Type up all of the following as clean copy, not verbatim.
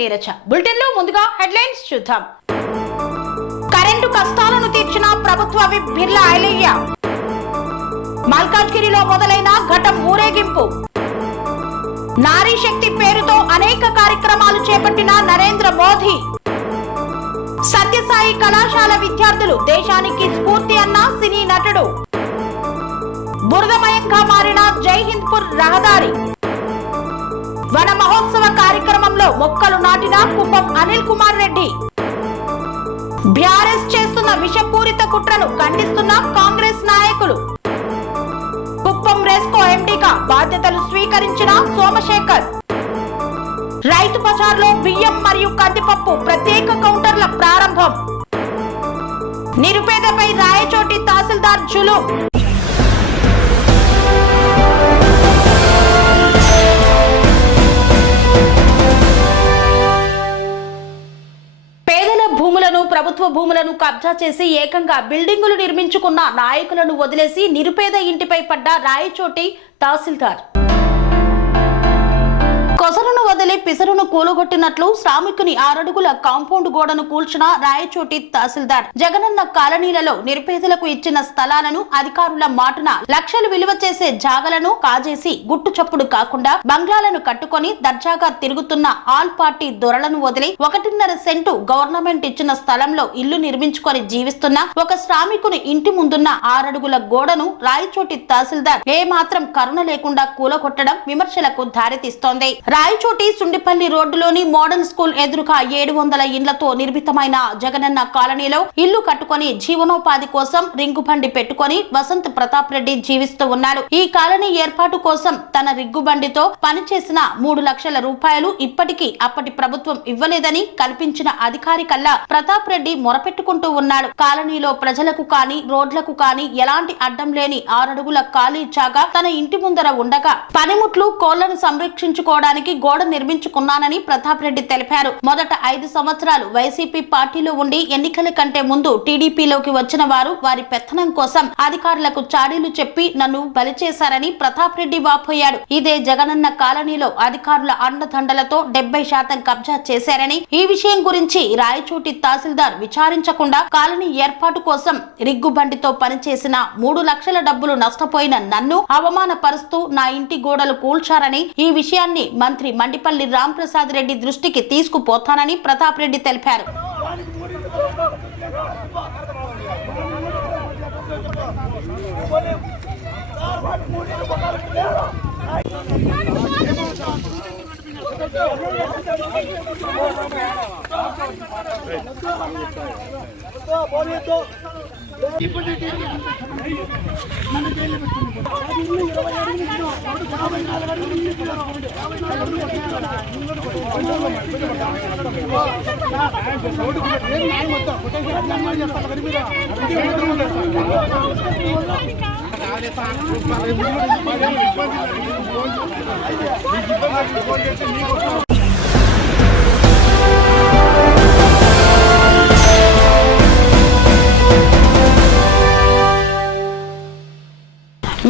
Neeraja. Bulletin లో ముందుగా headlines చూద్దాం. కరెంటు కష్టాలను తీర్చిన ప్రభుత్వ విప్ బిర్లా ఐలయ్య. మల్కాజ్గిరిలో మొదలైన ఘటం ఊరేగింపు. నారీ శక్తి పేరుతో అనేక కార్యక్రమాలు చేపట్టిన నరేంద్ర మోదీ. సత్యసాయి కళాశాల విద్యార్థులు దేశానికి స్ఫూర్తి అన్న సినీ నటుడు. బురదమయంగా మారిన జైహింద్పూర్ రహదారి. వన మహోత్సవ కార్యక్రమంలో మొక్కలు నాటిన కుప్పం అనిల్ కుమార్ రెడ్డి. బీఆర్ఎస్ చేస్తున్న విషపూరిత కుట్రను ఖండిస్తున్న కాంగ్రెస్ నాయకులు. కుప్పం రెస్కో ఎండీగా బాధ్యతలు స్వీకరించిన సోమశేఖర్. రైతు బజార్లో బియ్యం మరియు కందిపప్పు ప్రత్యేక కౌంటర్ల ప్రారంభం. నిరుపేదపై రాయచోటి తహసీల్దార్ జులుం. పేదల భూములను, ప్రభుత్వ భూములను కబ్జా చేసి ఏకంగా బిల్డింగులు నిర్మించుకున్న నాయకులను వదిలేసి నిరుపేద ఇంటిపై పడ్డ రాయచోటి తహసీల్దార్. కొసరును వదిలి పిసరును కూలగొట్టినట్లు శ్రామికుని 6 అడుగుల కాంపౌండ్ గోడను కూల్చిన రాయచోటి తహసీల్దార్. జగనన్న కాలనీలలో నిరుపేదలకు ఇచ్చిన స్థలాలను అధికారుల మాటున లక్షలు విలువ చేసే జాగలను కాజేసి గుట్టు చప్పుడు కాకుండా బంగ్లాలను కట్టుకొని దర్జాగా తిరుగుతున్న ఆల్ పార్టీ దొరలను వదిలి 1.5 సెంటు గవర్నమెంట్ ఇచ్చిన స్థలంలో ఇల్లు నిర్మించుకొని జీవిస్తున్న ఒక శ్రామికుని ఇంటి ముందున్న 6 అడుగుల గోడను రాయచోటి తహసీల్దార్ ఏ మాత్రం కరుణ లేకుండా కూలగొట్టడం విమర్శలకు దారితీస్తోంది. రాయచోటి సుండిపల్లి రోడ్డులోని మోడల్ స్కూల్ ఎదురుగా 700 ఇండ్లతో నిర్మితమైన జగనన్న కాలనీలో ఇల్లు కట్టుకొని జీవనోపాధి కోసం రింగుబండి పెట్టుకొని వసంత్ ప్రతాప్ రెడ్డి జీవిస్తూ ఉన్నాడు. ఈ కాలనీ ఏర్పాటు కోసం తన రిగ్గుబండితో పనిచేసిన 3 లక్షల రూపాయలు ఇప్పటికీ అప్పటి ప్రభుత్వం ఇవ్వలేదని కల్పించిన అధికారి కల్లా ప్రతాప్ రెడ్డి మొరపెట్టుకుంటూ ఉన్నాడు. కాలనీలో ప్రజలకు కాని రోడ్లకు కాని ఎలాంటి అడ్డం లేని 6 అడుగుల ఖాళీ జాగా తన ఇంటి ముందర ఉండగా పనిముట్లు కోళ్లను సంరక్షించుకోవడానికి గోడ నిర్మించుకున్నానని ప్రతాప్ రెడ్డి తెలిపారు. మొదట 5 సంవత్సరాలు వైసీపీ పార్టీలో ఉండి ఎన్నికల కంటే ముందు టీడీపీలోకి వచ్చిన వారు వారి పెత్తనం కోసం అధికారులకు చాడీలు చెప్పి నన్ను బలి చేశారని ప్రతాప్ రెడ్డి వాపోయాడు. ఇదే జగనన్న కాలనీలో అధికారుల అండదండలతో 70% కబ్జా చేశారని, ఈ విషయం గురించి రాయచోటి తహసీల్దార్ విచారించకుండా కాలనీ ఏర్పాటు కోసం రిగ్గుబండితో పనిచేసిన 3 లక్షల డబ్బులు నష్టపోయిన నన్ను అవమానపరుస్తూ నా ఇంటి గోడలు కూల్చారని, ఈ విషయాన్ని మంత్రి మండిపల్లి రాంప్రసాద్ రెడ్డి దృష్టికి తీసుకుపోతానని ప్రతాప్ రెడ్డి తెలిపారు.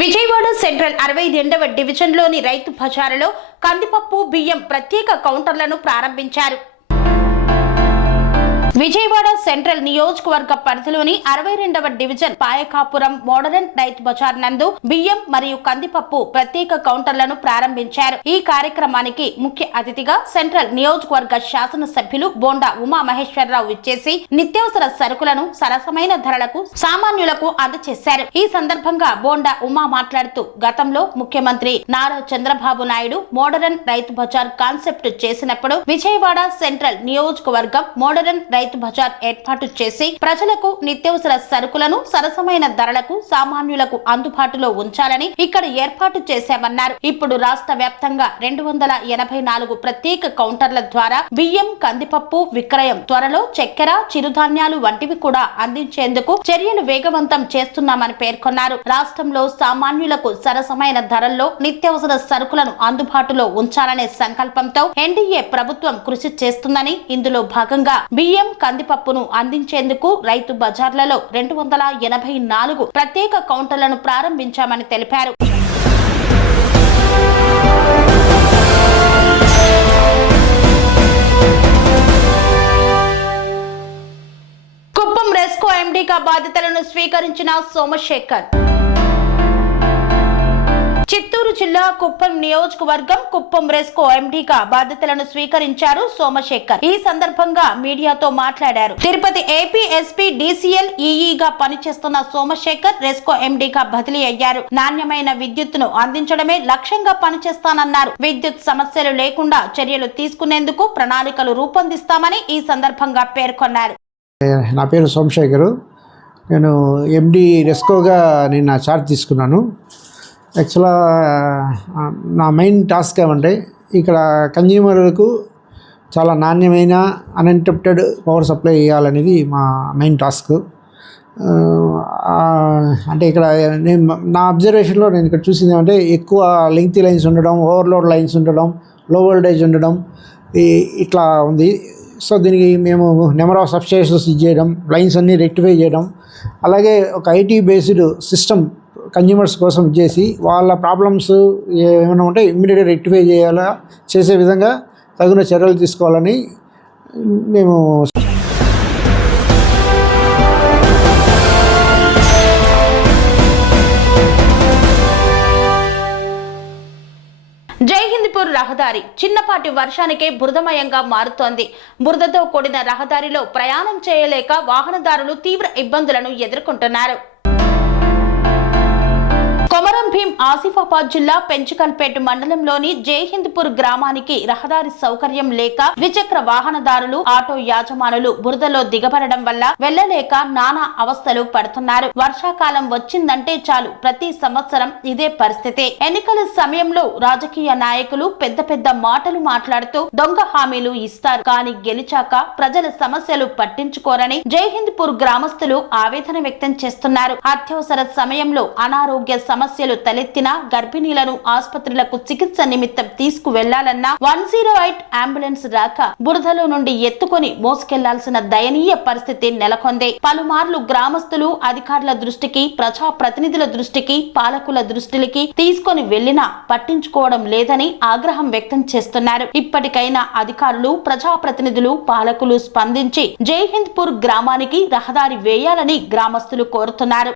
విజయవాడ సెంట్రల్ 62వ డివిజన్లోని రైతు బజారులో కందిపప్పు, బియ్యం ప్రత్యేక కౌంటర్లను ప్రారంభించారు. విజయవాడ సెంట్రల్ నియోజకవర్గ పరిధిలోని 62వ డివిజన్ పాయకాపురం మోడరన్ రైతు బజార్ నందు బియ్యం మరియు కందిపప్పు ప్రత్యేక కౌంటర్లను ప్రారంభించారు. ఈ కార్యక్రమానికి ముఖ్య అతిథిగా సెంట్రల్ నియోజకవర్గ శాసనసభ్యులు బోండా ఉమామహేశ్వరరావు ఇచ్చేసి నిత్యావసర సరుకులను సరసమైన ధరలకు సామాన్యులకు అందజేశారు. ఈ సందర్భంగా బోండా ఉమా మాట్లాడుతూ గతంలో ముఖ్యమంత్రి నారా చంద్రబాబు నాయుడు మోడరన్ రైతు బజార్ కాన్సెప్ట్ చేసినప్పుడు విజయవాడ సెంట్రల్ నియోజకవర్గం మోడరన్ రైతు బజార్ ఏర్పాటు చేసి ప్రజలకు నిత్యావసర సరుకులను సరసమైన ధరలకు సామాన్యులకు అందుబాటులో ఉంచాలని ఇక్కడ ఏర్పాటు చేశామన్నారు. ఇప్పుడు రాష్ట్ర వ్యాప్తంగా 284 ప్రత్యేక కౌంటర్ల ద్వారా బియ్యం, కందిపప్పు విక్రయం, త్వరలో చక్కెర, చిరుధాన్యాలు వంటివి కూడా అందించేందుకు చర్యలు వేగవంతం చేస్తున్నామని పేర్కొన్నారు. రాష్ట్రంలో సామాన్యులకు సరసమైన ధరల్లో నిత్యావసర సరుకులను అందుబాటులో ఉంచాలనే సంకల్పంతో ఎన్డీఏ ప్రభుత్వం కృషి చేస్తుందని, ఇందులో భాగంగా బియ్యం, కందిపప్పును అందించేందుకు రైతు బజార్లలో 284 ప్రత్యేక కౌంటర్లను ప్రారంభించామని తెలిపారు. కుప్పం రెస్కో ఎండీగా బాధ్యతలను స్వీకరించిన సోమశేఖర్. చిత్తూరు జిల్లా కుప్పం నియోజకవర్గం కుప్పం రెస్కో ఎండీగా బాధ్యతలను స్వీకరించారు సోమశేఖర్. ఈ సందర్భంగా మీడియాతో మాట్లాడారు. తిరుపతి ఏపీ ఎస్పీ డీసీఎల్ ఈఈగా పనిచేస్తున్న సోమశేఖర్ రెస్కో ఎండీగా బదిలీ అయ్యారు. నాణ్యమైన విద్యుత్తును అందించడమే లక్ష్యంగా పనిచేస్తానన్నారు. విద్యుత్ సమస్యలు లేకుండా చర్యలు తీసుకునేందుకు ప్రణాళికలు రూపొందిస్తామని ఈ సందర్భంగా పేర్కొన్నారు. నా పేరు సోమశేఖర్. నేను ఎండీ రెస్కోగా నేను చార్జ్ తీసుకున్నాను. యాక్చువల్గా నా మెయిన్ టాస్క్ ఏమంటే ఇక్కడ కన్జ్యూమర్లకు చాలా నాణ్యమైన అన్ఇంటరప్టెడ్ పవర్ సప్లై ఇవ్వాలనేది మా మెయిన్ టాస్క్. అంటే ఇక్కడ నా అబ్జర్వేషన్లో నేను ఇక్కడ చూసింది ఏమంటే ఎక్కువ లెంగ్తీ లైన్స్ ఉండడం, ఓవర్లోడ్ లైన్స్ ఉండడం, లో వోల్టేజ్ ఉండడం ఇట్లా ఉంది. సో దీనికి మేము నెంబర్ ఆఫ్ సబ్స్టేషన్స్ చేయడం, లైన్స్ అన్నీ రెక్టిఫై చేయడం, అలాగే ఒక ఐటీ బేస్డ్ సిస్టమ్ కన్జ్యూమర్స్ కోసం చేసి వాళ్ళ ప్రాబ్లమ్స్ ఏమైనా ఉంటే ఇమ్మీడియట్గా రెక్టిఫై చేసే విధంగా తగిన చర్యలు తీసుకోవాలని మేము. జైహింద్పూర్ రహదారి చిన్నపాటి వర్షానికే బురదమయంగా మారుతోంది. బురదతో కూడిన రహదారిలో ప్రయాణం చేయలేక వాహనదారులు తీవ్ర ఇబ్బందులను ఎదుర్కొంటున్నారు. కొమరం భీం ఆసిఫాబాద్ జిల్లా పెంచుకల్పేట మండలంలోని జైహింద్పూర్ గ్రామానికి రహదారి సౌకర్యం లేక ద్విచక్ర వాహనదారులు, ఆటో యాజమానులు బురదలో దిగబడడం వల్ల వెళ్లలేక నానా అవస్థలు పడుతున్నారు. వర్షాకాలం వచ్చిందంటే చాలు ప్రతి సంవత్సరం ఇదే పరిస్థితి. ఎన్నికల సమయంలో రాజకీయ నాయకులు పెద్ద పెద్ద మాటలు మాట్లాడుతూ దొంగ హామీలు ఇస్తారు. కానీ గెలిచాక ప్రజల సమస్యలు పట్టించుకోరని జైహింద్పూర్ గ్రామస్తులు ఆవేదన వ్యక్తం చేస్తున్నారు. అత్యవసర సమయంలో అనారోగ్య సమస్యలు తలెత్తిన గర్భిణీలను ఆసుపత్రులకు చికిత్స నిమిత్తం తీసుకువెళ్లాలన్నా 108 అంబులెన్స్ రాక బురదలో నుండి ఎత్తుకొని మోసుకెళ్లాల్సిన దయనీయ పరిస్థితి నెలకొంది. పలుమార్లు గ్రామస్తులు అధికారుల దృష్టికి, ప్రజా ప్రతినిధుల దృష్టికి, పాలకుల దృష్టికి తీసుకొని వెళ్లినా పట్టించుకోవడం లేదని ఆగ్రహం వ్యక్తం చేస్తున్నారు. ఇప్పటికైనా అధికారులు, ప్రజాప్రతినిధులు, పాలకులు స్పందించి జైహింద్పూర్ గ్రామానికి రహదారి వేయాలని గ్రామస్తులు కోరుతున్నారు.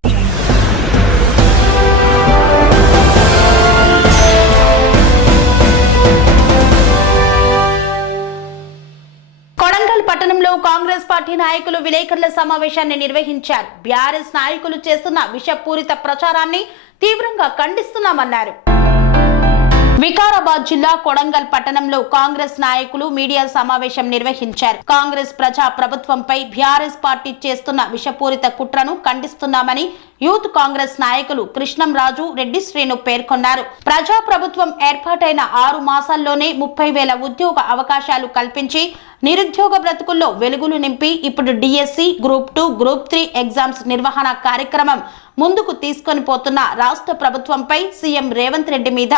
పట్టణంలో కాంగ్రెస్ పార్టీ నాయకులు విలేకరుల సమావేశాన్ని నిర్వహించారు. బీఆర్ఎస్ నాయకులు చేస్తున్న విషపూరిత ప్రచారాన్ని తీవ్రంగా ఖండిస్తున్నామన్నారు. వికారాబాద్ జిల్లా కొడంగల్ పట్టణంలో కాంగ్రెస్ నాయకులు మీడియా సమావేశం నిర్వహించారు. కాంగ్రెస్ ప్రజా ప్రభుత్వంపై బీఆర్ఎస్ పార్టీ చేస్తున్న విషపూరిత కుట్రను ఖండిస్తున్నామని యూత్ కాంగ్రెస్ నాయకులు కృష్ణంరాజు, రెడ్డి శ్రీను పేర్కొన్నారు. ప్రజా ప్రభుత్వం ఏర్పాటైన 6 మాసాల్లోనే 30,000 ఉద్యోగ అవకాశాలు కల్పించి నిరుద్యోగ బ్రతుకుల్లో వెలుగులు నింపి ఇప్పుడు డిఎస్సి, గ్రూప్ 2, గ్రూప్ 3 ఎగ్జామ్స్ నిర్వహణ కార్యక్రమం ముందుకు తీసుకొని పోతున్న రాష్ట్ర ప్రభుత్వంపై సీఎం రేవంత్ రెడ్డి మీద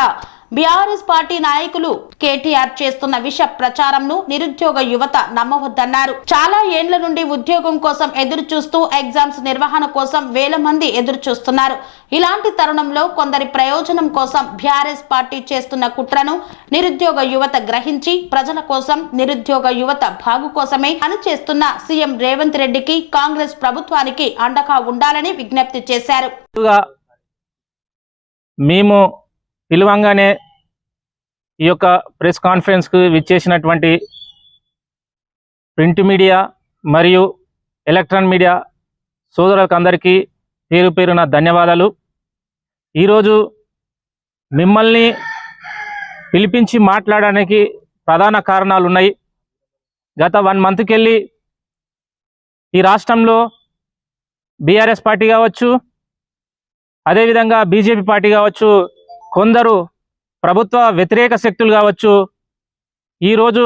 బీఆర్ఎస్ పార్టీ నాయకులు కేటీఆర్ చేస్తున్న విష ప్రచారంను నిరుద్యోగ యువత నమ్మవద్దన్నారు. చాలా ఏండ్ల నుండి ఉద్యోగం కోసం ఎదురు చూస్తూ ఎగ్జామ్స్ నిర్వహణ కోసం వేల మంది ఎదురు చూస్తున్నారు. ఇలాంటి తరుణంలో కొందరి ప్రయోజనం కోసం బీఆర్ఎస్ పార్టీ చేస్తున్న కుట్రను నిరుద్యోగ యువత గ్రహించి ప్రజల కోసం, నిరుద్యోగ యువత బాగు కోసమే పనిచేస్తున్న సీఎం రేవంత్ రెడ్డికి, కాంగ్రెస్ ప్రభుత్వానికి అండగా ఉండాలని విజ్ఞప్తి చేశారు. మేము పిలువంగానే ఈ యొక్క ప్రెస్ కాన్ఫరెన్స్కు విచ్చేసినటువంటి ప్రింట్ మీడియా మరియు ఎలక్ట్రానిక్ మీడియా సోదరులకు అందరికీ పేరు పేరున ధన్యవాదాలు. ఈరోజు మిమ్మల్ని పిలిపించి మాట్లాడడానికి ప్రధాన కారణాలు ఉన్నాయి. గత 1 మంత్కి వెళ్ళి ఈ రాష్ట్రంలో బీఆర్ఎస్ పార్టీ కావచ్చు, అదేవిధంగా బీజేపీ పార్టీ కావచ్చు, కొందరు ప్రభుత్వ వ్యతిరేక శక్తులు కావచ్చు, ఈరోజు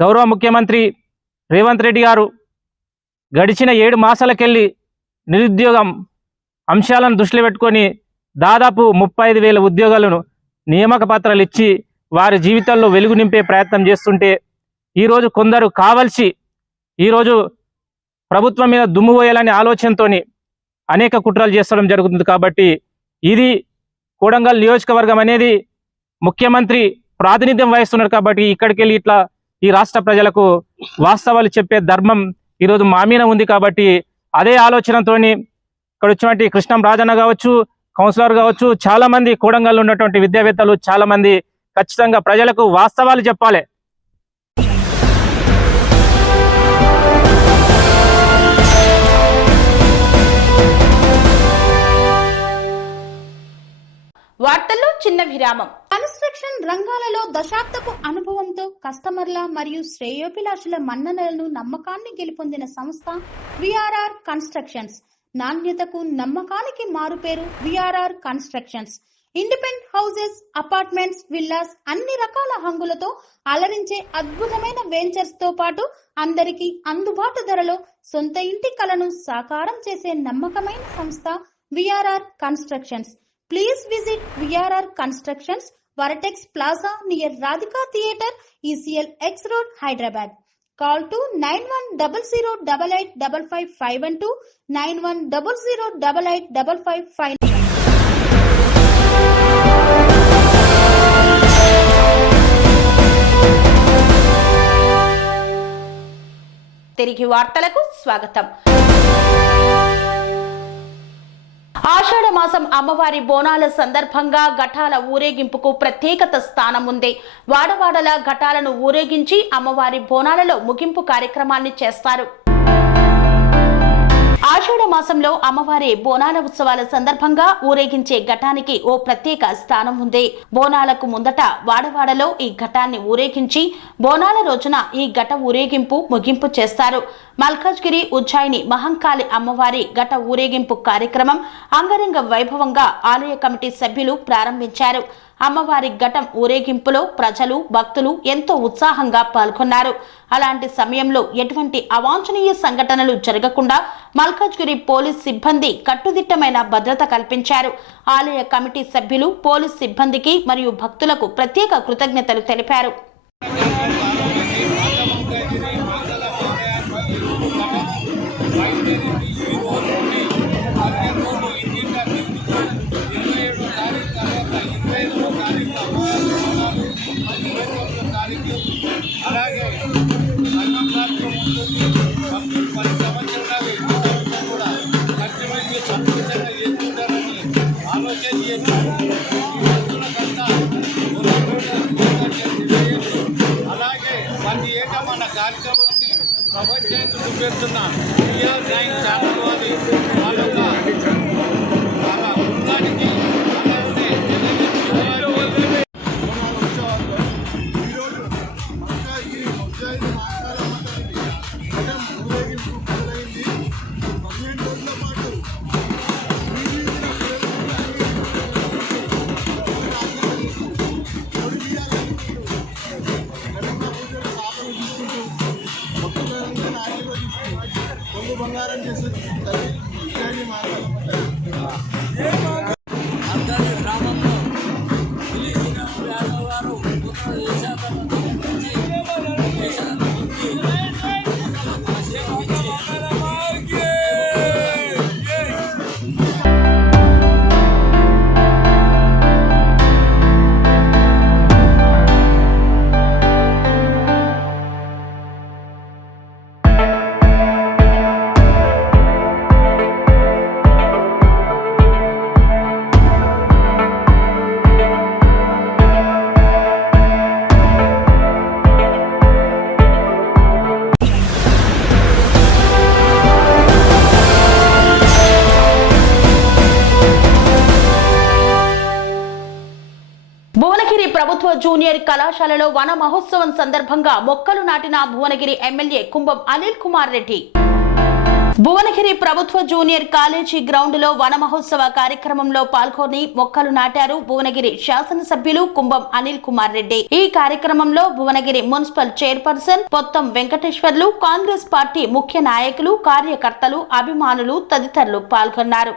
గౌరవ ముఖ్యమంత్రి రేవంత్ రెడ్డి గారు గడిచిన 7 మాసాలకెళ్ళి నిరుద్యోగం అంశాలను దృష్టిలో పెట్టుకొని దాదాపు 35,000 ఉద్యోగాలను నియామక పత్రాలు ఇచ్చి వారి జీవితాల్లో వెలుగు నింపే ప్రయత్నం చేస్తుంటే ఈరోజు కొందరు కావలసి ఈరోజు ప్రభుత్వం మీద దుమ్ము పోయాలనే ఆలోచనతో అనేక కుట్రలు చేస్తడం జరుగుతుంది. కాబట్టి ఇది కొడంగల్ నియోజకవర్గం అనేది ముఖ్యమంత్రి ప్రాతినిధ్యం వహిస్తున్నారు. కాబట్టి ఇక్కడికి వెళ్ళి ఇట్లా ఈ రాష్ట్ర ప్రజలకు వాస్తవాలు చెప్పే ధర్మం ఈరోజు మా మీద ఉంది కాబట్టి అదే ఆలోచనతో ఇక్కడ వచ్చినటువంటి కృష్ణం రాజన్న కావచ్చు, కౌన్సిలర్ కావచ్చు, చాలా మంది కోడంగల్లో ఉన్నటువంటి విద్యావేత్తలు చాలా మంది ఖచ్చితంగా ప్రజలకు వాస్తవాలు చెప్పాలి. వార్తల్లో చిన్న విరామం. కన్స్ట్రక్షన్ రంగాలలో దశాబ్దపు అనుభవంతో కస్టమర్ల మరియు శ్రేయోభిలాషుల మన్ననలను నమ్మకాన్ని గెలుపొందిన సంస్థ విఆర్ఆర్ కన్స్ట్రక్షన్స్. నాణ్యతకు నమ్మకానికి మారుపేరు VRR constructions. Independent houses, apartments, villas అన్ని రకాల హంగులతో అలరించే అద్భుతమైన వెంచర్స్ తో పాటు అందరికీ అందుబాటు ధరలో సొంత ఇంటి కలను సాకారం చేసే నమ్మకమైన సంస్థ VRR constructions. Please visit VRR Constructions, Varatex Plaza near Radhika Theatre, ECL X Road, Hyderabad. Call to 9100885552, 9100885559. తిరిగి వార్తలకు స్వాగతం. ఆషాఢ మాసం అమ్మవారి బోనాల సందర్భంగా ఘటాల ఊరేగింపుకు ప్రత్యేకత స్థానం ఉంది. వాడవాడల ఘటాలను ఊరేగించి అమ్మవారి బోనాలలో ముగింపు కార్యక్రమాన్ని చేస్తారు. ఆషాఢ మాసంలో అమ్మవారి బోనాల ఉత్సవాల సందర్భంగా ఊరేగించే ఘటానికి ఓ ప్రత్యేక స్థానం ఉంది. బోనాలకు ముందట వాడవాడలో ఈ ఘటాన్ని ఊరేగించి బోనాల రోజున ఈ ఘట ఊరేగింపు ముగింపు చేస్తారు. మల్కాజ్గిరి ఉజ్జయిని మహంకాళి అమ్మవారి ఘట ఊరేగింపు కార్యక్రమం అంగరంగ వైభవంగా ఆలయ కమిటీ సభ్యులు ప్రారంభించారు. అమ్మవారి ఘటం ఊరేగింపులో ప్రజలు, భక్తులు ఎంతో ఉత్సాహంగా పాల్గొన్నారు. అలాంటి సమయంలో ఎటువంటి అవాంఛనీయ సంఘటనలు జరగకుండా మల్కాజ్గిరి పోలీస్ సిబ్బంది కట్టుదిట్టమైన భద్రత కల్పించారు. ఆలయ కమిటీ సభ్యులు పోలీస్ సిబ్బందికి మరియు భక్తులకు ప్రత్యేక కృతజ్ఞతలు తెలిపారు. అలాగే కూడా ఖచ్చితంగా సంతోషంగా చేసుకుంటారని ఆలోచన చేశారు. అలాగే ప్రతి ఏటా మన కార్యక్రమాన్ని ప్రపంచానికి చూపిస్తున్న టీఆర్ 9 ఛానల్ వారి వాళ్ళ బృందానికి బంగారం చేసి గ్రామంలో వారు భువనగిరి ప్రభుత్వ జూనియర్ కళాశాలలో వన మహోత్సవం సందర్భంగా మొక్కలు నాటిన భువనగిరి ఎమ్మెల్యే కుంభం అనిల్ కుమార్ రెడ్డి. భువనగిరి ప్రభుత్వ జూనియర్ కాలేజీ గ్రౌండ్ లో వన మహోత్సవ కార్యక్రమంలో పాల్గొని మొక్కలు నాటారు భువనగిరి శాసనసభ్యులు కుంభం అనిల్ కుమార్ రెడ్డి. ఈ కార్యక్రమంలో Bhuvanagiri municipal chairperson Pottam Venkateshwarlu, Congress party ముఖ్య నాయకులు, కార్యకర్తలు, అభిమానులు తదితరులు పాల్గొన్నారు.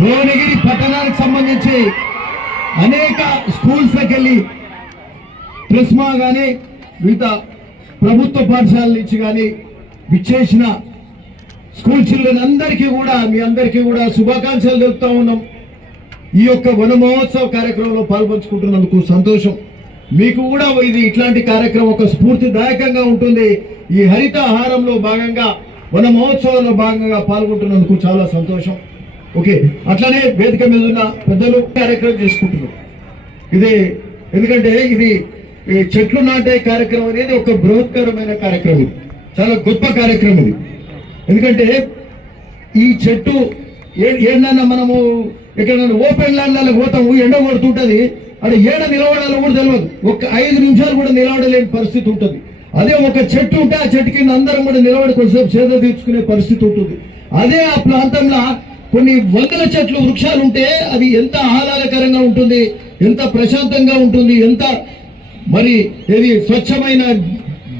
భువనగిరి పట్టణానికి సంబంధించి అనేక స్కూల్స్కి వెళ్ళి ప్రిస్మా కానీ మిగతా ప్రభుత్వ పాఠశాలల నుంచి కానీ విచ్చేసిన స్కూల్ చిల్డ్రన్ అందరికీ కూడా మీ అందరికీ కూడా శుభాకాంక్షలు తెలుపుతా ఉన్నాం. ఈ యొక్క వన మహోత్సవ కార్యక్రమంలో పాల్పంచుకుంటున్నందుకు సంతోషం. మీకు కూడా ఇది ఇట్లాంటి కార్యక్రమం ఒక స్ఫూర్తిదాయకంగా ఉంటుంది. ఈ హరిత ఆహారంలో భాగంగా వన మహోత్సవాల్లో భాగంగా పాల్గొంటున్నందుకు చాలా సంతోషం. ఓకే, అట్లానే వేదిక మీద ఉన్న పెద్దలు కార్యక్రమం చేసుకుంటున్నారు. ఇది ఎందుకంటే ఇది చెట్లు నాటే కార్యక్రమం అనేది ఒక బృహత్కరమైన కార్యక్రమం, చాలా గొప్ప కార్యక్రమం ఇది. ఎందుకంటే ఈ చెట్టు ఏడన్నా మనము ఎక్కడైనా ఓపెన్ ల్యాండ్లలో పోతాము, ఎండ కొడుతుంటది, అది ఏడ నిలబడాలో కూడా తెలియదు, ఒక 5 నిమిషాలు కూడా నిలబడలేని పరిస్థితి ఉంటుంది. అదే ఒక చెట్టు ఉంటే ఆ చెట్టు కింద అందరం కూడా నిలబడి కొంచెంసేపు సేద తీర్చుకునే పరిస్థితి ఉంటుంది. అదే ఆ ప్రాంతంలో కొన్ని వందల చెట్లు వృక్షాలు ఉంటే అది ఎంత ఆహ్లాదకరంగా ఉంటుంది, ఎంత ప్రశాంతంగా ఉంటుంది, ఎంత మరి ఏది స్వచ్ఛమైన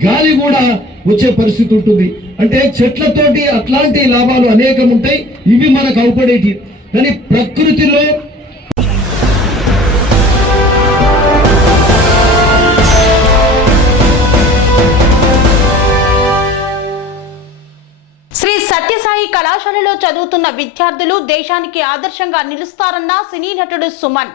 గాలి కూడా వచ్చే పరిస్థితి ఉంటుంది. అంటే చెట్లతోటి అట్లాంటి లాభాలు అనేకం ఉంటాయి, ఇవి మనకు అవపడేటి. కానీ ప్రకృతిలో శ్రీ సత్యసాయి కళాశాలలో చదువుతున్న విద్యార్థులు దేశానికి ఆదర్శంగా నిలుస్తారన్న సినీ నటుడు సుమన్.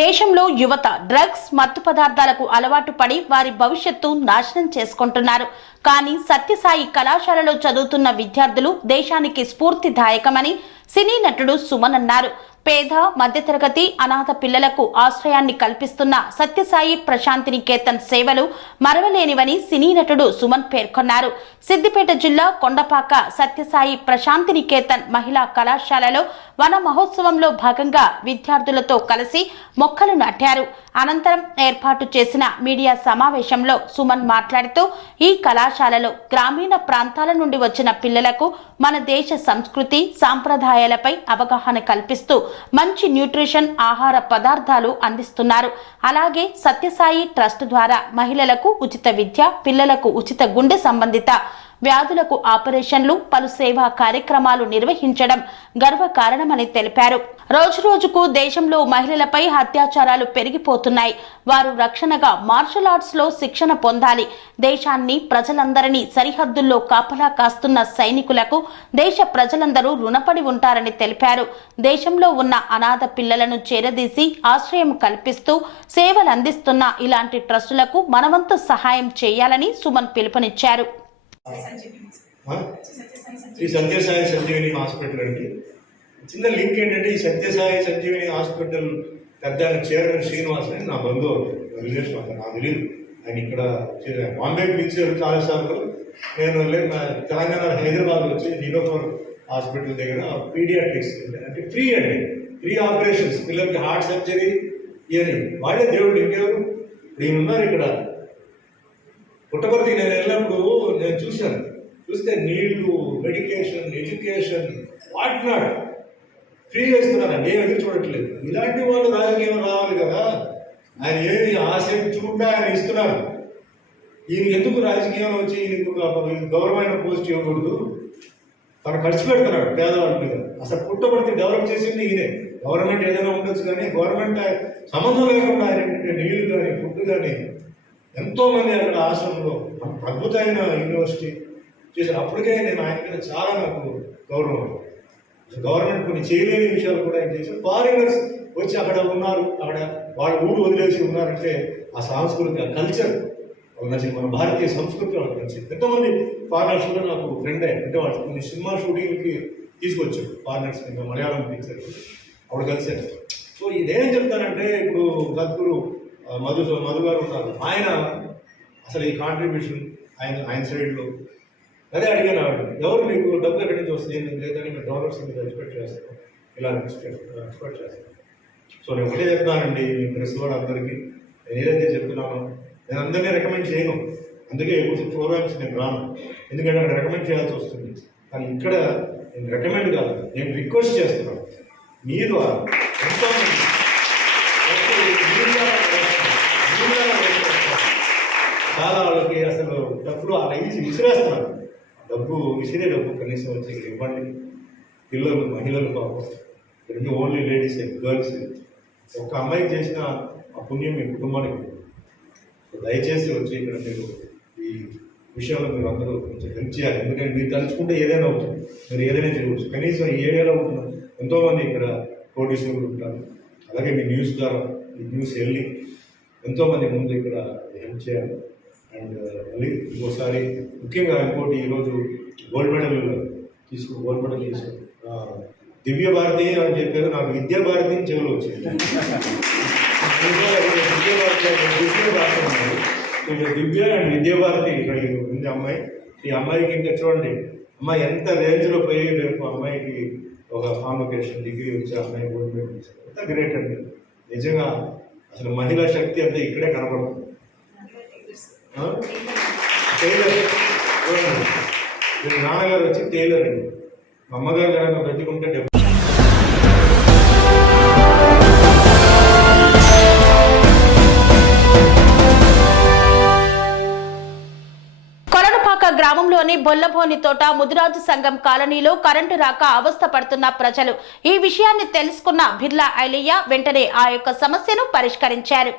దేశంలో యువత డ్రగ్స్, మత్తు పదార్థాలకు అలవాటు పడి వారి భవిష్యత్తు నాశనం చేసుకుంటున్నారు. కానీ సత్యసాయి కళాశాలలో చదువుతున్న విద్యార్థులు దేశానికి స్ఫూర్తిదాయకమని సినీ నటుడు సుమన్ అన్నారు. పేద, మధ్యతరగతి, అనాథ పిల్లలకు ఆశ్రయాన్ని కల్పిస్తున్న సత్యసాయి ప్రశాంతినికేతన్ సేవలు మరవలేనివని సినీ నటుడు సుమన్ పేర్కొన్నారు. సిద్దిపేట జిల్లా కొండపాక సత్యసాయి ప్రశాంతినికేతన్ మహిళా కళాశాలలో వన మహోత్సవంలో భాగంగా విద్యార్థులతో కలిసి మొక్కలు నాటారు. అనంతరం ఏర్పాటు చేసిన మీడియా సమావేశంలో సుమన్ మాట్లాడుతూ ఈ కళాశాలలో గ్రామీణ ప్రాంతాల నుండి వచ్చిన పిల్లలకు మన దేశ సంస్కృతి, సాంప్రదాయాలపై అవగాహన కల్పిస్తూ మంచి న్యూట్రిషన్ ఆహార పదార్థాలు అందిస్తున్నారు. అలాగే సత్యసాయి ట్రస్ట్ ద్వారా మహిళలకు ఉచిత విద్య, పిల్లలకు ఉచిత గుండె సంబంధిత వ్యాధులకు ఆపరేషన్లు, పలు సేవా కార్యక్రమాలు నిర్వహించడం గర్వకారణమని తెలిపారు. రోజురోజుకు దేశంలో మహిళలపై అత్యాచారాలు పెరిగిపోతున్నాయి. వారు రక్షణగా మార్షల్ ఆర్ట్స్ లో శిక్షణ పొందాలి. దేశాన్ని, ప్రజలందరినీ సరిహద్దుల్లో కాపలా కాస్తున్న సైనికులకు దేశ ప్రజలందరూ రుణపడి ఉంటారని తెలిపారు. దేశంలో ఉన్న అనాథ పిల్లలను చేరదీసి ఆశ్రయం కల్పిస్తూ సేవలందిస్తున్న ఇలాంటి ట్రస్టులకు మనవంతు సహాయం చేయాలని సుమన్ పిలుపునిచ్చారు. శ్రీ సత్యసాయి సంజీవిని హాస్పిటల్ అండి. చిన్న లింక్ ఏంటంటే, ఈ సత్యసాయి సంజీవిని హాస్పిటల్ పెద్ద చైర్మన్ శ్రీనివాస్ అని నా బంధువు, రిలేషన్ అంతా నాకు తెలియదు. ఆయన ఇక్కడ బాంబే పిలిచారు చాలాసార్లు. నేను తెలంగాణ హైదరాబాద్ వచ్చి నీలోఫర్ హాస్పిటల్ దగ్గర పీడియాట్రిక్స్ అంటే ఫ్రీ అండి, ఫ్రీ ఆపరేషన్స్, పిల్లలకి హార్ట్ సర్జరీ ఇవన్నీ వాళ్ళే దేవుడు. ఇంకెవరు నేను ఉన్నారు ఇక్కడ పుట్టపర్తి. నేను వెళ్ళినప్పుడు నేను చూస్తే నీళ్లు, మెడికేషన్, ఎడ్యుకేషన్ వాటినాడు ఫ్రీగా ఇస్తున్నారండి, ఏం ఎదురు చూడట్లేదు. ఇలాంటి వాళ్ళు రాజకీయం రావాలి కదా. ఆయన ఏమి ఆశయం చూడ ఆయన ఇస్తున్నారు. ఈయన ఎందుకు రాజకీయం వచ్చి ఈయనకు గౌరవమైన పోస్ట్ ఇవ్వకూడదు? తను ఖర్చు పెడుతున్నాడు పేదవాళ్ళ మీద. అసలు పుట్టపర్తి డెవలప్ చేసింది ఈయనే. గవర్నమెంట్ ఏదైనా ఉండొచ్చు, కానీ గవర్నమెంట్ సంబంధం లేకుండా ఆయన నీళ్లు కానీ, ఫుడ్ కానీ ఎంతోమంది అక్కడ ఆశ్రమంలో అద్భుతమైన యూనివర్సిటీ చేశారు. అప్పటికే నేను ఆయన మీద చాలా నాకు గౌరవం. గవర్నమెంట్ కొన్ని చేయలేని విషయాలు కూడా ఆయన చేశారు. ఫారినర్స్ వచ్చి అక్కడ ఉన్నారు, అక్కడ వాళ్ళ ఊరు వదిలేసి ఉన్నారంటే ఆ సాంస్కృతిక కల్చర్ వాళ్ళకి నచ్చింది, మన భారతీయ సంస్కృతి వాళ్ళకి నచ్చింది. ఎంతోమంది ఫారినర్స్ కూడా నాకు ఫ్రెండ్ అయ్యారు. అంటే వాళ్ళు కొన్ని సినిమా షూటింగ్కి తీసుకొచ్చారు ఫారినర్స్ మీద, మలయాళం పిక్చర్ అప్పుడు కలిసారు. సో ఇదేం చెప్తానంటే, ఇప్పుడు సద్గురు మధు గారు ఉన్నారు, ఆయన అసలు ఈ కాంట్రిబ్యూషన్ ఆయన సైడ్లో అదే అడిగాను. ఆవిడ ఎవరు మీకు డబ్బు ఎక్కడి నుంచి వస్తుంది, లేదని మీరు డాలర్స్ మీద ఎక్స్పెక్ట్ చేస్తాను, ఇలా ఎక్స్పెక్ట్ చేస్తాను. సో నేను ఒకటే చెప్తానండి మీ ప్రెస్ వాళ్ళు అందరికీ, నేను ఏదైతే చెప్తున్నానో నేను అందరినీ రికమెండ్ చేయను. అందుకే ఎప్పుడు ప్రోగ్రామ్స్ నేను రాను, ఎందుకంటే అక్కడ రికమెండ్ చేయాల్సి వస్తుంది. కానీ ఇక్కడ నేను రికమెండ్ కాదు, నేను రిక్వెస్ట్ చేస్తున్నాను. మీరు చాలా వాళ్ళకి అసలు డబ్బులు అలా విసిరేస్తున్నారు. డబ్బు విసిరే డబ్బు కనీసం వచ్చి ఇక్కడ ఇవ్వండి. పిల్లలు, మహిళలు పాపం రెండు ఓన్లీ లేడీస్, గర్ల్స్. ఒక్క అమ్మాయికి చేసిన ఆ పుణ్యం మీ కుటుంబానికి. దయచేసి వచ్చి ఇక్కడ మీరు ఈ విషయంలో మీరు అందరూ కొంచెం హెల్ప్ చేయాలి. ఎందుకంటే మీరు తలుచుకుంటే ఏదైనా అవుతుంది, మీరు ఏదైనా చేయవచ్చు. కనీసం ఈ ఏరియాలో ఉంటున్న ఎంతోమంది ఇక్కడ కోటీశ్వరులు ఉంటారు. అలాగే మీ న్యూస్ ద్వారా ఈ న్యూస్ వెళ్ళి ఎంతోమంది ముందు ఇక్కడ హెల్ప్ చేయాలి. అండ్ మళ్ళీ ఇంకోసారి ముఖ్యంగా ఇంకోటి ఈరోజు గోల్డ్ మెడల్ తీసుకు దివ్య భారతి అని చెప్పారు, నాకు విద్యా భారతి అని చెవులు వచ్చింది. దివ్య అండ్ విద్యాభారతి ఇక్కడ ఉంది అమ్మాయి. ఈ అమ్మాయికి ఇంకా చూడండి అమ్మాయి ఎంత రేంజ్లో పోయి రేపు అమ్మాయికి ఒక కాన్వకేషన్ డిగ్రీ వచ్చి అమ్మాయి గోల్డ్ మెడల్ తీసుకోవాలి. ఎంత గ్రేట్ అండి నిజంగా. అసలు మహిళా శక్తి అంతా ఇక్కడే కనపడుతుంది. టైలర్ చూడండి, వీళ్ళ నాన్నగారు వచ్చి టైలర్ అండి. మా అమ్మగారు కనుక బ్రతికుంటే గ్రామంలోని బొల్లభోని తోట ముదిరాజు సంఘం కాలనీలో కరెంటు రాక అవస్థ పడుతున్న ప్రజలు. ఈ విషయాన్ని తెలుసుకున్న బిర్లా ఐలయ్య వెంటనే ఆ యొక్క సమస్యను పరిష్కరించారు.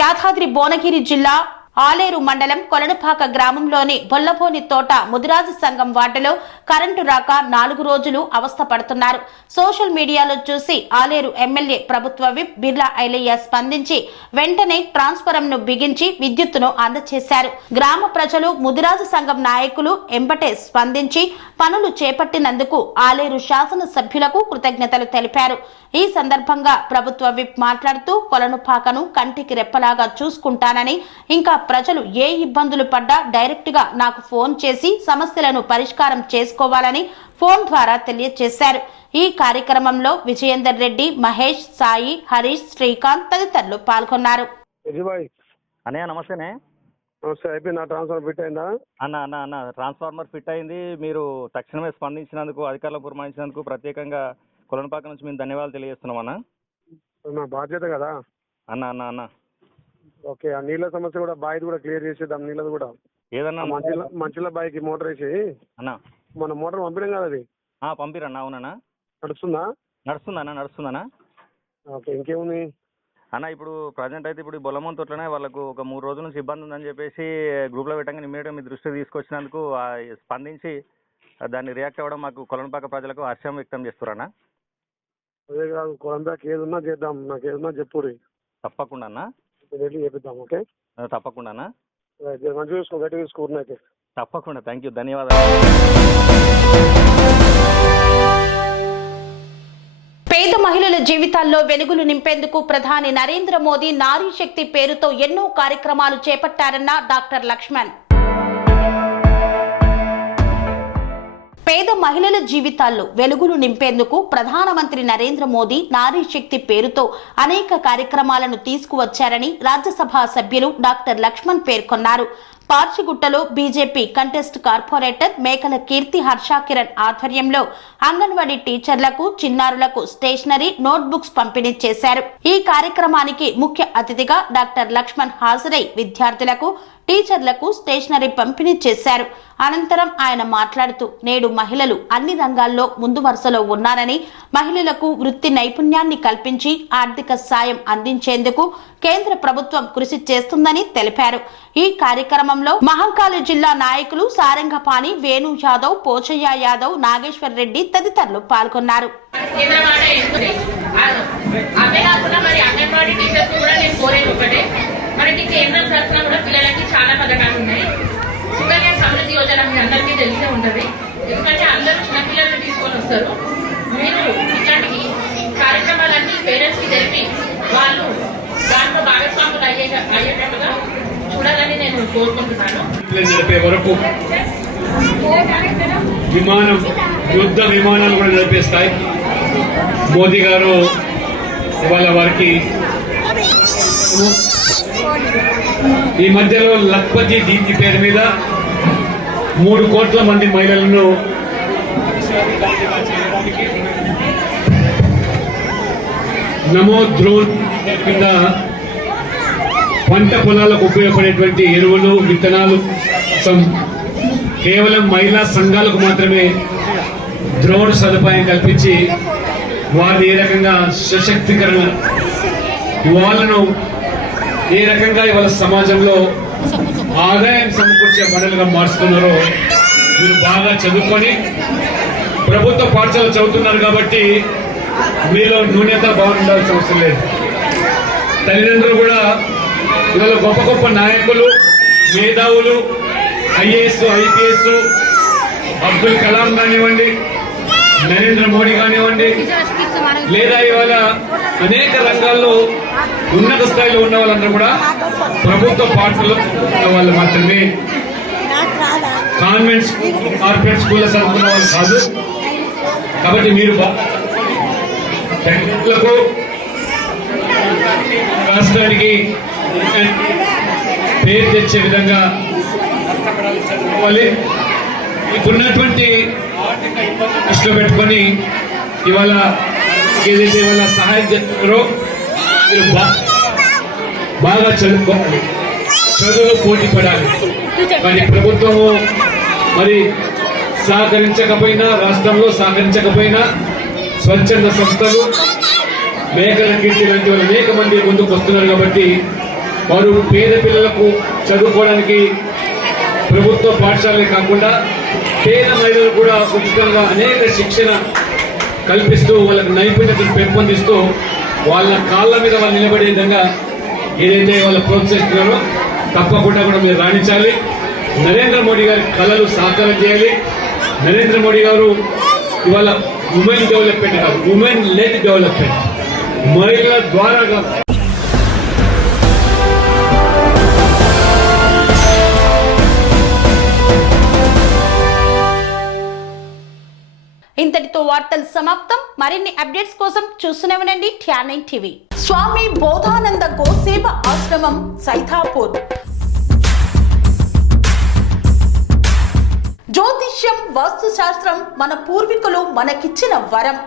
యాదాద్రి భువనగిరి జిల్లా ఆలేరు మండలం కొలనుపాక గ్రామంలోని బొల్లభోని తోట ముదిరాజు సంఘం వార్డులో కరెంటు రాక 4 రోజులు అవస్థ పడుతున్నారు. సోషల్ మీడియాలో చూసి ఆలేరు ఎమ్మెల్యే ప్రభుత్వ విప్ బిర్లా ఐలయ్య స్పందించి వెంటనే ట్రాన్స్ఫారంను బిగించి విద్యుత్తును అందజేశారు. గ్రామ ప్రజలు ముదిరాజు సంఘం నాయకులు ఎంబటే స్పందించి పనులు చేపట్టినందుకు ఆలేరు శాసన సభ్యులకు కృతజ్ఞతలు తెలిపారు. ఈ సందర్భంగా ప్రభుత్వ విప్ మాట్లాడుతూ కొలనుపాకను కంటికి రెప్పలాగా చూసుకుంటానని, ఇంకా ప్రజలు ఏ ఇబ్బందులు పడ్డా డైరెక్ట్ గా నాకు ఫోన్ చేసి సమస్యలను పరిష్కారం చేసుకోవాలని ఫోన్ ద్వారా తెలియజేశారు. ఈ కార్యక్రమంలో విజయేందర్ రెడ్డి, మహేష్, సాయి, హరీష్, శ్రీకాంత్ తదితరులు పాల్గొన్నారు. అన్నయ్య నమస్తేనే. అయిపోయింది. ట్రాన్స్ఫార్మర్ ఫిట్ అయిందా? అన్న ట్రాన్స్ఫార్మర్ ఫిట్ అయింది. మీరు తక్షణమే స్పందించినందుకు, అధికారులకు పురమాయించినందుకు ప్రత్యేకంగా కొలనుపాక నుంచి మేము ధన్యవాదాలు తెలియజేస్తున్నాం అన్న. నా బాధ్యత కదా అన్న. ఓకే, ఆ నీళ్ళ సమస్య కూడా బాయిది కూడా క్లియర్ చేసేద్దాం. నీళ్ళది కూడా ఏదన్నా మంచిల బాయికి మోటార్ వేసి అన్న మన మోటార్ పంపిణం కదా అది పంపిరన్నా. అవునన్నా నడుస్తుందా? ఓకే, ఇంకేముంది అన్న? ఇప్పుడు ప్రజెంట్ అయితే ఇప్పుడు బొల్లమోన్ తోటలోనే వాళ్ళకు ఒక 3 రోజుల నుంచి ఇబ్బంది ఉందని చెప్పేసి గ్రూప్లో పెట్టంగా ఇమీడియట్గా మీ దృష్టికి తీసుకొచ్చినందుకు స్పందించి దాన్ని రియాక్ట్ అవ్వడం మాకు కొలనుపాక ప్రజలకు హర్షం వ్యక్తం చేస్తున్నారన్నా. అదే కాదు, కొలంబాకి ఏదున్నా చేద్దాం. నాకు ఏదున్నా చెప్పురి. తప్పకుండా అన్న, చేపిద్దాం. ఓకే, తప్పకుండా అన్న. మంచిగా చూసుకో, గట్టిగా చూసుకున్నా అయితే. తప్పకుండా, థ్యాంక్ యూ, ధన్యవాదాలు. పేద మహిళల జీవితాల్లో వెలుగులు నింపేందుకు ప్రధాని నరేంద్ర మోదీ నారీ శక్తి పేరుతో ఎన్నో కార్యక్రమాలు చేపట్టారన్న డాక్టర్ లక్ష్మణ్. పేద మహిళల జీవితాల్లో వెలుగులు నింపేందుకు ప్రధానమంత్రి నరేంద్ర మోదీ నారీ శక్తి పేరుతో అనేక కార్యక్రమాలను తీసుకువచ్చారని రాజ్యసభ సభ్యులు డాక్టర్ లక్ష్మణ్ పేర్కొన్నారు. పార్చిగుట్టలో బీజేపీ కంటెస్ట్ కార్పొరేటర్ మేకల కీర్తి హర్షాకిరణ్ ఆధ్వర్యంలో అంగన్వాడీ టీచర్లకు, చిన్నారులకు స్టేషనరీ, నోట్బుక్స్ పంపిణీ చేశారు. ఈ కార్యక్రమానికి ముఖ్య అతిథిగా డాక్టర్ లక్ష్మణ్ హాజరై విద్యార్థులకు, టీచర్లకు స్టేషనరీ పంపిణీ చేశారు. అనంతరం ఆయన మాట్లాడుతూ నేడు మహిళలు అన్ని రంగాల్లో ముందు వరుసలో ఉన్నారని, మహిళలకు వృత్తి నైపుణ్యాన్ని కల్పించి ఆర్థిక సాయం అందించేందుకు కేంద్ర ప్రభుత్వం కృషి చేస్తుందని తెలిపారు. ఈ కార్యక్రమంలో మహంకాళి జిల్లా నాయకులు సారంగపాణి, వేణు యాదవ్, పోచయ్య యాదవ్, నాగేశ్వర్ రెడ్డి తదితరులు పాల్గొన్నారు. మనకి కేంద్రం తరఫున కూడా పిల్లలకి చాలా పథకాలు ఉన్నాయి. సుకన్య సమృద్ధి యోజన మీ అందరికీ తెలిసే ఉంటుంది. ఎందుకంటే అందరూ చిన్నపిల్లలను తీసుకొని వస్తారు. మీరు ఇట్లాంటి కార్యక్రమాలన్నీ పేరెంట్స్ కి తెలిపి వాళ్ళు దాంట్లో భాగస్వాములు అయ్యేటట్టుగా చూడాలని నేను కోరుకుంటున్నాను. నడిపే వరకు యుద్ధ విమానాలు కూడా నడిపే స్థాయి మోదీ గారు ఇవాళ వారికి ఈ మధ్యలో లక్పతి దీప్తి పేరు మీద 3 కోట్ల మంది మహిళలను నమో డ్రోన్ కింద పంట పొలాలకు ఉపయోగపడేటువంటి ఎరువులు, విత్తనాలు కేవలం మహిళా సంఘాలకు మాత్రమే డ్రోన్ సదుపాయం కల్పించి వారిని ఏ రకంగా సశక్తీకరణ, వాళ్ళను ఏ రకంగా ఇవాళ సమాజంలో ఆదాయం సమకూర్చే పనులుగా మార్చుతున్నారో మీరు బాగా చదువుకొని ప్రభుత్వ పాఠశాల చదువుతున్నారు కాబట్టి మీలో న్యూనత బాగుండాల్సిన అవసరం లేదు. తల్లిదండ్రులు కూడా ఇవాళ గొప్ప గొప్ప నాయకులు, మేధావులు, ఐఏఎస్, ఐపీఎస్, అబ్దుల్ కలాం కానివ్వండి, నరేంద్ర మోడీ కానివ్వండి, లేదా ఇవాళ అనేక రంగాల్లో ఉన్నత స్థాయిలో ఉన్న వాళ్ళందరూ కూడా ప్రభుత్వ పాఠశాలలో ఉన్న వాళ్ళు మాత్రమే. కాన్వెంట్ కార్పొరేట్ స్కూల్లో చదువుకున్న వాళ్ళు కాదు. కాబట్టి మీరు టెక్నిక్లకు రాష్ట్రానికి పేరు తెచ్చే విధంగా చదువుకోవాలి. ఇప్పుడున్నటువంటి దృష్టిలో పెట్టుకొని ఇవాళ ఏదైతే ఇవాళ సహాయం చేస్తున్నారో మీరు బాగా చదువుకోవాలి, చదువులో పోటీ పడాలి. మరి ప్రభుత్వము మరి సహకరించకపోయినా, రాష్ట్రంలో సహకరించకపోయినా స్వచ్ఛంద సంస్థలు, మేకల కీర్తి లాంటి వాళ్ళు అనేక మంది ముందుకు వస్తున్నారు. కాబట్టి వారు పేద పిల్లలకు చదువుకోవడానికి ప్రభుత్వ పాఠశాలే కాకుండా పేద మహిళలు కూడా ఉచితంగా అనేక శిక్షణ కల్పిస్తూ వాళ్ళకి నైపుణ్యతను పెంపొందిస్తూ వాళ్ళ కాళ్ళ మీద వాళ్ళు నిలబడే విధంగా ఏదైతే వాళ్ళు ప్రోత్సహిస్తున్నారో తప్పకుండా కూడా మీరు రాణించాలి. నరేంద్ర మోడీ గారి కళలు సాకారం చేయాలి. నరేంద్ర మోడీ గారు ఇవాళ ఉమెన్ డెవలప్మెంట్ కాదు, ఉమెన్ లెడ్ డెవలప్మెంట్, మహిళల ద్వారా ఇంతటితో వార్తలు సమాప్తం. మరిన్ని అప్డేట్స్ కోసం చూస్తూనే ఉండండి TR9 టీవీ. స్వామి బోధానంద గోసేవ ఆశ్రమం సైతాపూర్. జ్యోతిష్యం, వాస్తుశాస్త్రం మన పూర్వీకులు మనకిచ్చిన వరం.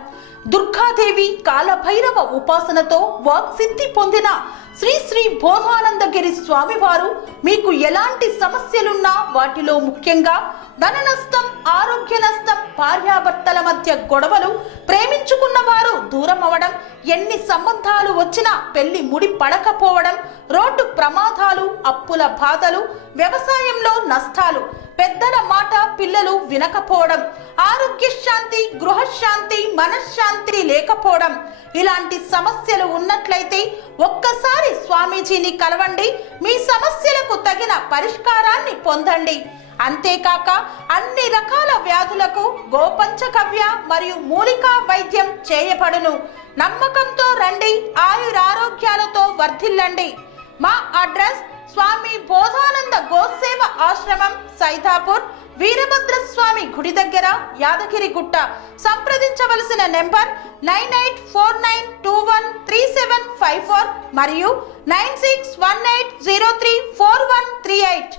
దుర్గాదేవి, కాలభైరవ ఉపాసనతో వాక్సిద్ధి పొందిన శ్రీ శ్రీ బోధానందగిరి స్వామివారు మీకు ఎలాంటి సమస్యలున్నా, వాటిలో ముఖ్యంగా ధన నష్టం, ఆరోగ్య నష్టం, భార్యాభర్తల మధ్య గొడవలు, ప్రేమించుకున్న వారు దూరం అవడం, ఎన్ని సంబంధాలు వచ్చినా పెళ్లి ముడి పడకపోవడం, రోడ్డు ప్రమాదాలు, అప్పుల బాధలు, వ్యవసాయంలో నష్టాలు, పెద్దల మాట పిల్లలు వినకపోవడం, ఆరోగ్య శాంతి, గృహశాంతి, మనశ్శాంతి లేకపోవడం, ఇలాంటి సమస్యలు ఉన్నట్లయితే ఒక్కసారి స్వామీజీని కలవండి. మీ సమస్యలకు తగిన పరిష్కారాన్ని పొందండి. అంతేకాక అన్ని రకాల వ్యాధులకు గోపంచగవ్య మరియు మూలికా వైద్యం చేయబడును. నమ్మకంతో రండి, ఆయురారోగ్యాలతో వర్ధిల్లండి. మా అడ్రస్ స్వామి బోధానంద గోసేవ ఆశ్రమం, సైతాపూర్, వీరభద్రస్వామి గుడి దగ్గర, యాదగిరిగుట్ట. సంప్రదించవలసిన నెంబర్ 9849213754 మరియు 9618034138.